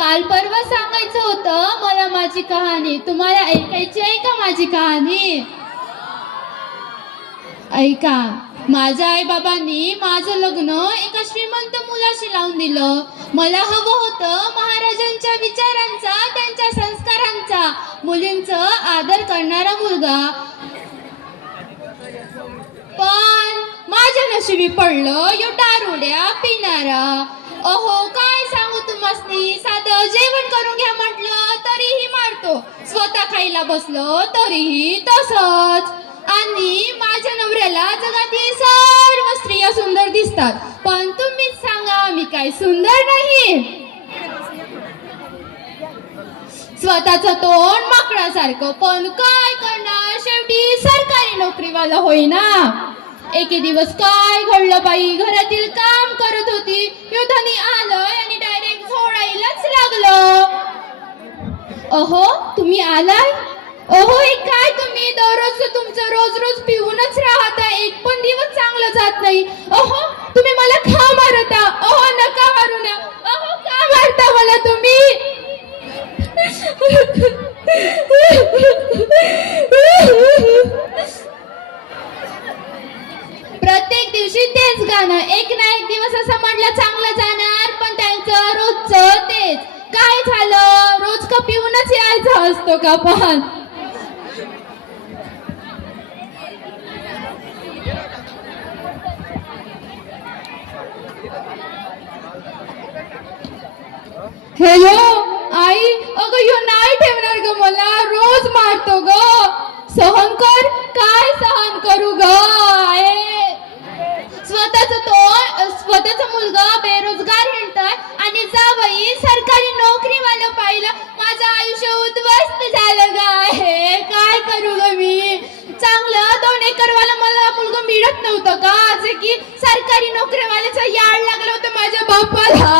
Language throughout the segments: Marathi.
काल परवा सांगायचं होतं मला माझी कहाणी. तुम्हाला ऐकायची आहे का माझी कहाणी? ऐका. माझ्या आई बाबांनी माझं लग्न एका श्रीमंत मुलाशी लावून दिलं. मला हवं होतं महाराजांच्या विचारांचा, त्यांच्या संस्कारांचा, मुलींचं आदर करणारा मुलगा. पण माझ्या नशिबी पडलं यो दारुड्या पिणारा. अहो काय सांगू तुम्हासनी, साधं जेवण करून घ्या म्हटलं तरीही मारतो, स्वतः खायला बसलो तरीही तसंच. आणि माझ्या नवऱ्याला जगातील सर्व स्त्रिया सुंदर दिसतात, पण तुम्हीच सांगा मी काय सुंदर नाही? स्वतःचं तोंड माकडासारखं, पण काय करणार, शेवटी सरकारी नोकरीवाला होईना. एके दिवस काय घडलं बाई, घरातील काम करत होती, युद्धाने आलंय आणि डायरेक्ट झोडायलाच लागलं. अहो तुम्ही आलाय? अहो हे काय तुम्ही दररोज तुमचं रोज रोज पिऊनच राहता, एक पण दिवस चांगला जात नाही. अहो तुम्ही मला का मारता? अहो नका मारू ना. अहो का मारता मला तुम्ही? प्रत्येक दिवशी तेच गाणं, एक ना एक दिवस असं म्हटलं चांगलं जाणार, पण त्यांचं रोजचं तेच. काय झालं, रोज का पिऊनच यायचं असतो का? पण हॅलो आई, अगं यो नाही ठेवणार ग, मला रोज मारतो ग. सहन कर. काय सहन करू ग? स्वतःचा मुलगा बेरोजगार हिंडताय आणि जावई सरकारी नोकरीवाला पाहिलं. माझं आयुष्य उद्ध्वस्त झालं ग आहे. काय करू ग मी? चांगलं 2 एकरवाला मला मुलगा मिळत नव्हतं का, जे की सरकारी नोकरीवाल्याचं याड लागलं होतं माझ्या बापाला.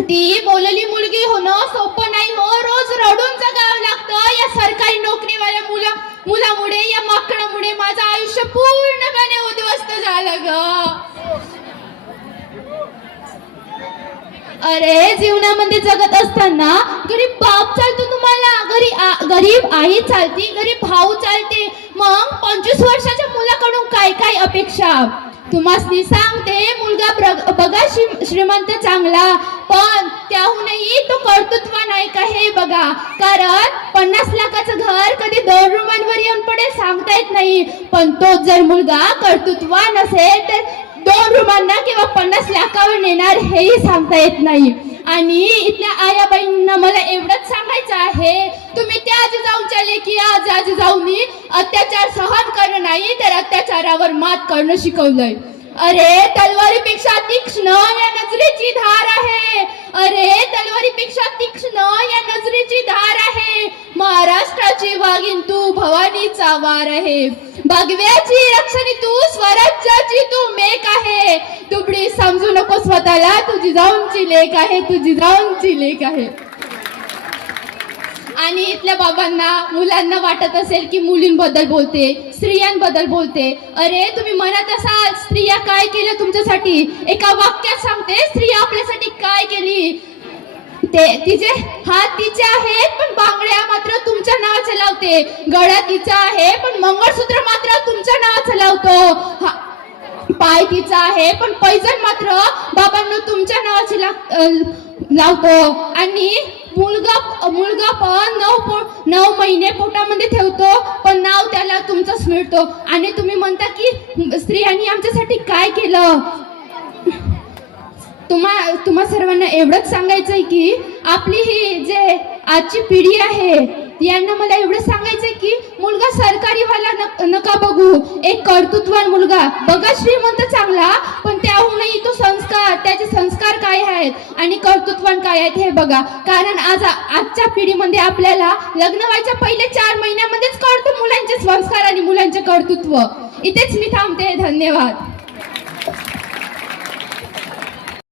ती बोलली मुलगी होणं सोपं नाही हो, रोज रडून जगावं लागतं. या सरकारी नोकरीवाल्या मुलामुळे, या माकडामुळे माझं आयुष्य पूर्णपणे उद्ध्वस्त झालं ग. अरे जीवनामध्ये जगत असताना गरीब बाप चालतो तुम्हाला, गरीब आई चालती, गरीब भाऊ चालते, मग 25 वर्षाच्या मुलाकडून काय काय अपेक्षा? तुम्हासनी सांगते, मुलगा बघा श्रीमंत चांगला, पण त्याहूनही तो कर्तृत्वान आहे का हे बघा. कारण 50 लाखाचं घर कधी 2 रुमांवर येऊन पडेल सांगता येत नाही, पण तोच जर मुलगा कर्तृत्वान असेल तर 2 रुमांना किंवा 50 लाखावर नेणार हेही सांगता येत नाही. आणि इथल्या आयाबाईंना मला एवढंच सांगायचं आहे, तुम्ही त्या जिजाऊच्या लेकी आज जिजाऊनी अत्याचार सहन करणं नाही तर अत्याचारावर मात करणं शिकवलंय. अरे तलवारीपेक्षा तीक्ष्ण या नजरेची धार आहे. अरे तलवारीपेक्षा तीक्ष्ण या नजरेची धार आहे. महाराष्ट्राची वाघीण तू, भवानीचा वार आहे. भगव्याची रक्षणी तू, स्वराज्याची तू मेक आहे. तुबडी समजू नको स्वतःला, तुझी जाऊनची लेक आहे, तुझी जाऊनची लेक आहे. आणि इथल्या बाबांना, मुलांना वाटत असेल की मुलींबद्दल बोलते, स्त्रियांबद्दल बोलते. अरे तुम्ही म्हणत असाल स्त्रिया काय केलं तुमच्यासाठी, एका वाक्यात सांगते, स्त्रिया आपल्यासाठी काय केली. तिचे हात तिचे आहेत पण बांगड्या मात्र तुमच्या नावाचे लावते, गळा तिचा आहे पण मंगळसूत्र मात्र तुमच्या नावाचं लावतो, पाय तिचा आहे पण पैजण मात्र बाबांना तुमच्या नावाचे लावतो. आणि मुलगा पण 9 महिने पोटामध्ये ठेवतो, पण नाव त्याला तुमचंच मिळतो. आणि तुम्ही म्हणता की स्त्रियांनी आमच्यासाठी काय केलं. तुम्हा सर्वांना एवढंच सांगायचंय की आपली ही जे आजची पिढी आहे यांना मला एवढं सांगायचंय की मुलगा सरकारीवाला नका बघू, एक कर्तृत्वान मुलगा बघा, श्रीमंत चांगला, पण त्याहूनही तो त्याचे संस्कार काय आहेत आणि कर्तृत्वान काय आहेत हे बघा. कारण आजच्या पिढीमध्ये आपल्याला लग्न व्हायच्या पहिले 4 महिन्यामध्येच कळतं मुलांचे संस्कार आणि मुलांचे कर्तृत्व. इथेच मी थांबते. धन्यवाद.